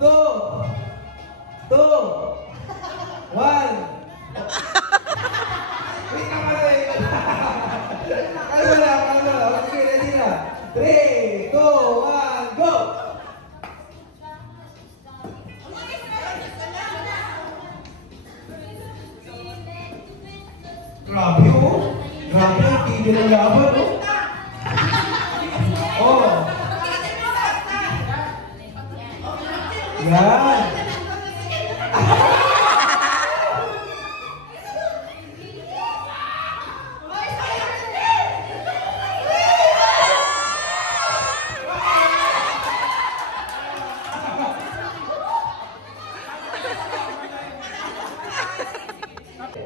2, 1. Wait ka pala eh. Kalma lang, kalma lang. Sige, ready na. 3, 2, 1, go! Grabe oh. Grabe, tigil ang laban oh. Oh. Yan.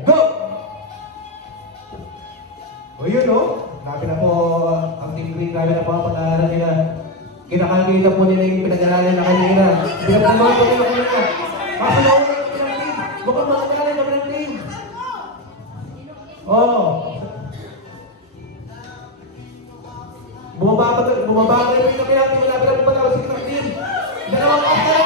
Go! O yun o, grabe na po ang Team Green, grabe na po ang pag-aaral nila. Kinakakita po nila yung pinag-aralan na kanina. Pinag-aralan po nila kanina. Kaso na ulit ng team. Mukhang mag-aralan naman ng team. Oo. Bumaba kayo rin na kaya team. Malapit na po pala sa kitang team. Dalawang kayo.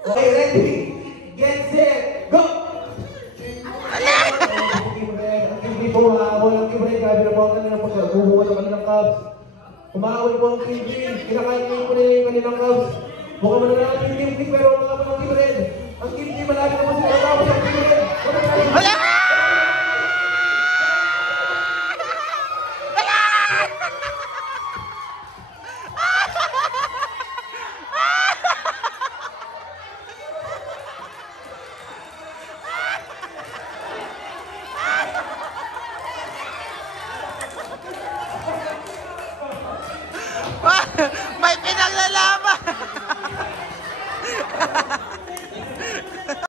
Okay, ready? Get set, go! Ang po, walang kibre, grabe na po ang kanilang pagkagubuhan ng kanilang Cubs. Kumawal po ang kibre, kinakain po nila yung kanilang Cubs. Mukhang mananalo yung kibre, pero wala pa ng kibre. Ang kibre, malapit na po sila tapos ang kibre. Wala! May pinaglalaban!